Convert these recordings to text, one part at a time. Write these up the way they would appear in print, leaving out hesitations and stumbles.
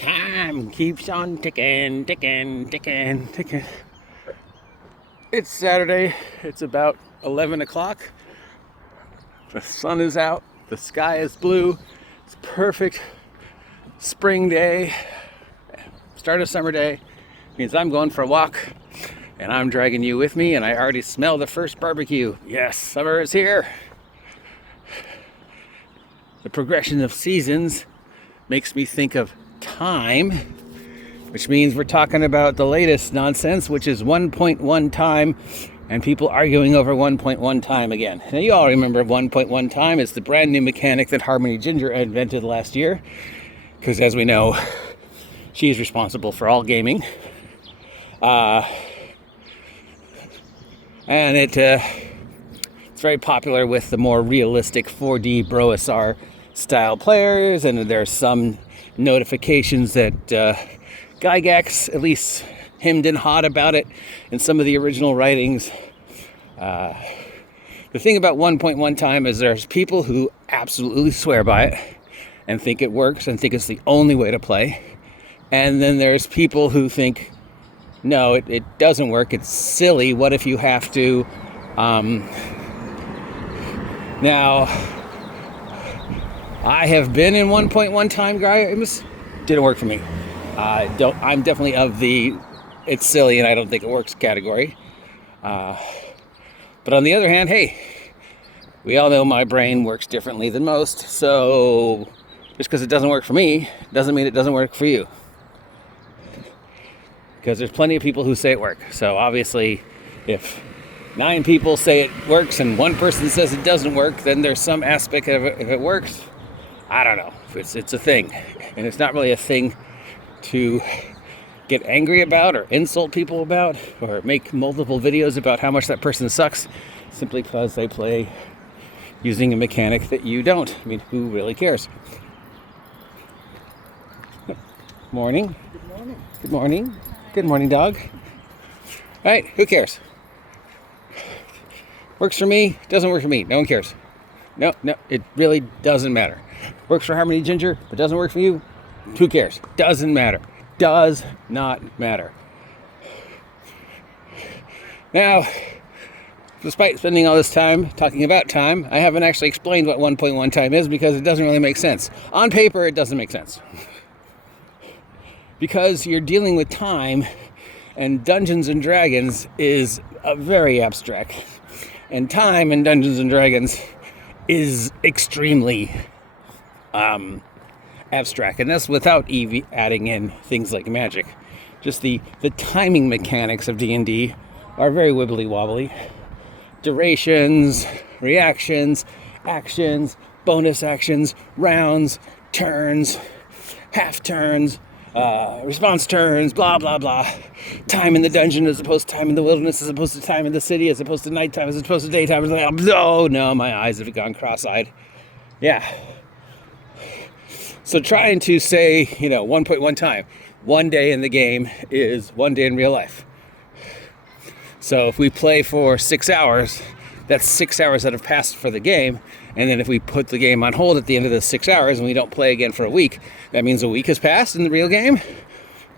Time keeps on ticking, ticking, ticking, ticking. It's Saturday. It's about 11 o'clock. The sun is out. The sky is blue. It's a perfect spring day. Start of summer day. Means I'm going for a walk and I'm dragging you with me, and I already smell the first barbecue. Yes, summer is here. The progression of seasons makes me think of time, which means we're talking about the latest nonsense, which is 1.1 time, and people arguing over 1.1 time again. Now, you all remember 1.1 time is the brand new mechanic that Harmony Ginger invented last year, because as we know, she's responsible for all gaming. And it's very popular with the more realistic 4D Broasar style players, and there's some notifications that Gygax at least hemmed and hawed about it in some of the original writings. The thing about 1.1 time is there's people who absolutely swear by it and think it works and think it's the only way to play. And then there's people who think, no, it doesn't work. It's silly. What if you have to... Now, I have been in 1.1 time games. Didn't work for me. I'm definitely of the it's silly and I don't think it works category. But on the other hand, hey, we all know my brain works differently than most. So just because it doesn't work for me doesn't mean it doesn't work for you. Because there's plenty of people who say it works. So obviously, if 9 people say it works and 1 person says it doesn't work, then there's some aspect of it. If it works, I don't know. It's a thing. And it's not really a thing to get angry about or insult people about or make multiple videos about how much that person sucks simply because they play using a mechanic that you don't. I mean, who really cares? Morning. Good morning. Good morning. Good morning, dog. All right, who cares? Works for me, doesn't work for me. No one cares. No, it really doesn't matter. Works for Harmony Ginger, but doesn't work for you. Who cares? Doesn't matter. Does not matter. Now, despite spending all this time talking about time, I haven't actually explained what 1.1 time is because it doesn't really make sense. On paper, it doesn't make sense. Because you're dealing with time, and Dungeons and Dragons is a very abstract. And time in Dungeons and Dragons is extremely abstract. And that's without adding in things like magic. Just the timing mechanics of D&D are very wibbly wobbly. Durations, reactions, actions, bonus actions, rounds, turns, half turns, response turns, blah, blah, blah. Time in the dungeon as opposed to time in the wilderness, as opposed to time in the city, as opposed to nighttime, as opposed to daytime. It's like, oh no, my eyes have gone cross-eyed. Yeah. So trying to say, 1.1 time, 1 day in the game is 1 day in real life. So if we play for 6 hours, that's 6 hours that have passed for the game. And then if we put the game on hold at the end of the 6 hours and we don't play again for a week, that means a week has passed in the real game?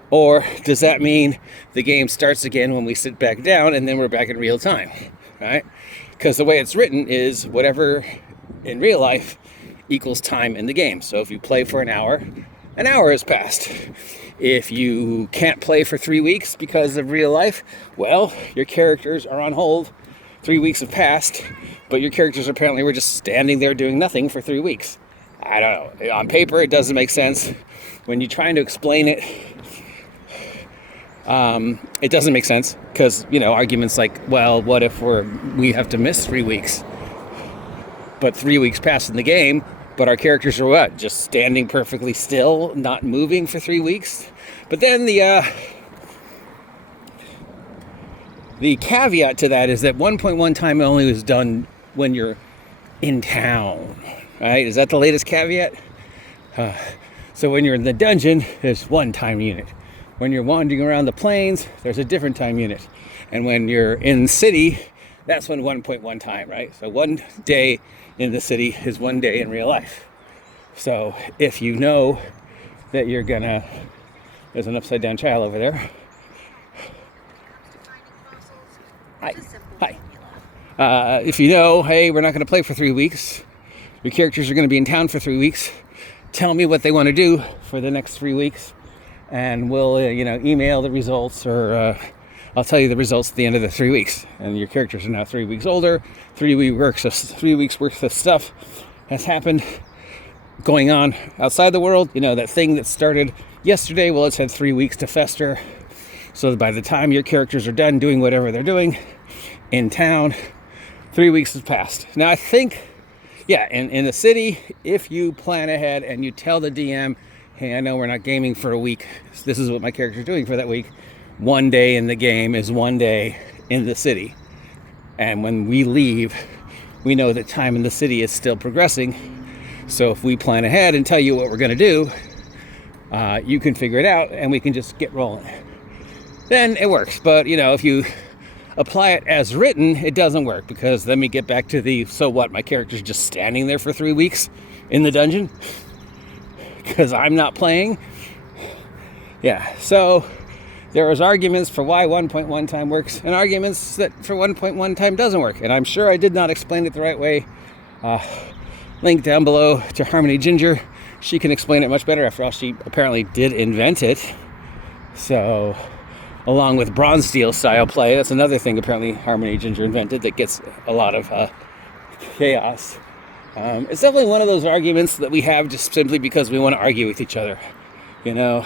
Or does that mean the game starts again when we sit back down and then we're back in real time, right? Because the way it's written is whatever in real life equals time in the game. So if you play for an hour has passed. If you can't play for 3 weeks because of real life, well, your characters are on hold. 3 weeks have passed, but your characters apparently were just standing there doing nothing for 3 weeks. I don't know. On paper, it doesn't make sense. When you're trying to explain it, it doesn't make sense because, arguments like, well, what if we have to miss 3 weeks? But 3 weeks passed in the game, but our characters are what? Just standing perfectly still, not moving for 3 weeks? But then the caveat to that is that 1.1 time only is done when you're in town, right? Is that the latest caveat? So when you're in the dungeon, there's 1 time unit. When you're wandering around the plains, there's a different time unit. And when you're in the city, that's when 1.1 time, right? So 1 day in the city is 1 day in real life. So if you know that you're gonna. There's an upside down child over there. Hi. Hi. If you know, hey, we're not going to play for 3 weeks. Your characters are going to be in town for 3 weeks. Tell me what they want to do for the next 3 weeks, and we'll, email the results, or I'll tell you the results at the end of the 3 weeks. And your characters are now 3 weeks older. 3 weeks worth of stuff has happened, going on outside the world. That thing that started yesterday. Well, it's had 3 weeks to fester. So that by the time your characters are done doing whatever they're doing in town, 3 weeks has passed. Now, I think, in the city, if you plan ahead and you tell the DM, hey, I know we're not gaming for a week. This is what my character's doing for that week. 1 day in the game is 1 day in the city. And when we leave, we know that time in the city is still progressing. So if we plan ahead and tell you what we're going to do, you can figure it out and we can just get rolling. Then it works. But, if you apply it as written, it doesn't work, because then we get back to the, so what, my character's just standing there for 3 weeks in the dungeon because I'm not playing. Yeah, so there was arguments for why 1.1 time works and arguments that for 1.1 time doesn't work. And I'm sure I did not explain it the right way. Link down below to Harmony Ginger. She can explain it much better. After all, she apparently did invent it. So, along with bronze steel style play, that's another thing apparently Harmony Ginger invented that gets a lot of chaos. It's definitely one of those arguments that we have just simply because we want to argue with each other. I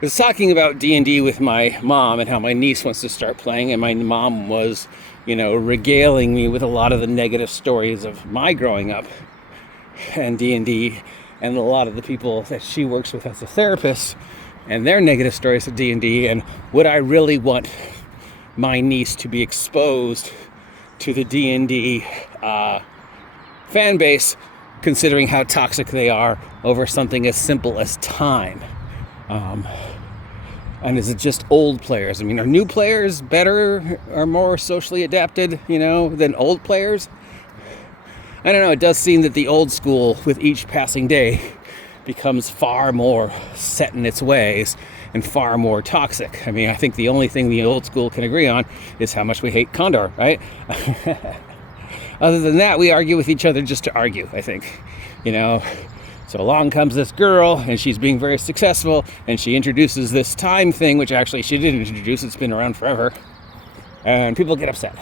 was talking about D&D with my mom and how my niece wants to start playing, and my mom was, regaling me with a lot of the negative stories of my growing up and D&D, and a lot of the people that she works with as a therapist and their negative stories of D&D. And would I really want my niece to be exposed to the D&D fan base, considering how toxic they are over something as simple as time? And is it just old players? I mean, are new players better or more socially adapted, than old players? I don't know. It does seem that the old school, with each passing day, becomes far more set in its ways and far more toxic. I mean, I think the only thing the old school can agree on is how much we hate Condor, right? Other than that, we argue with each other just to argue, I think. So along comes this girl, and she's being very successful, and she introduces this time thing, which actually she didn't introduce. It's been around forever. And people get upset.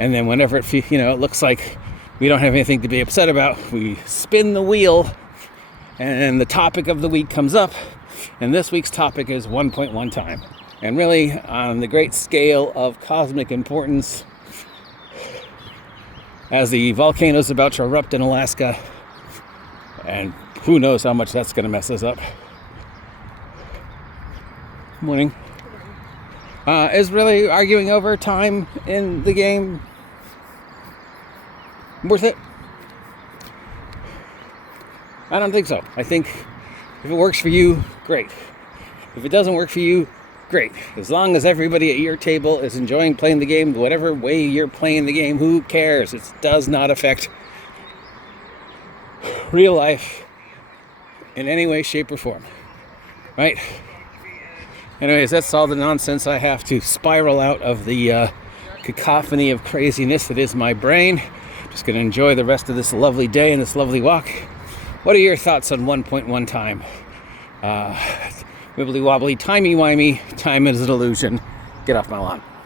And then whenever it looks like we don't have anything to be upset about, we spin the wheel, and the topic of the week comes up. And this week's topic is 1.1 time. And really, on the great scale of cosmic importance, as the volcano's about to erupt in Alaska, and who knows how much that's going to mess us up. Morning. Is really arguing over time in the game worth it? I don't think so. I think if it works for you, great. If it doesn't work for you, great. As long as everybody at your table is enjoying playing the game, whatever way you're playing the game, who cares? It does not affect real life in any way, shape, or form. Right? Anyways, that's all the nonsense I have to spiral out of the cacophony of craziness that is my brain. Just going to enjoy the rest of this lovely day and this lovely walk. What are your thoughts on 1.1 time? Wibbly wobbly, timey wimey, time is an illusion. Get off my lawn.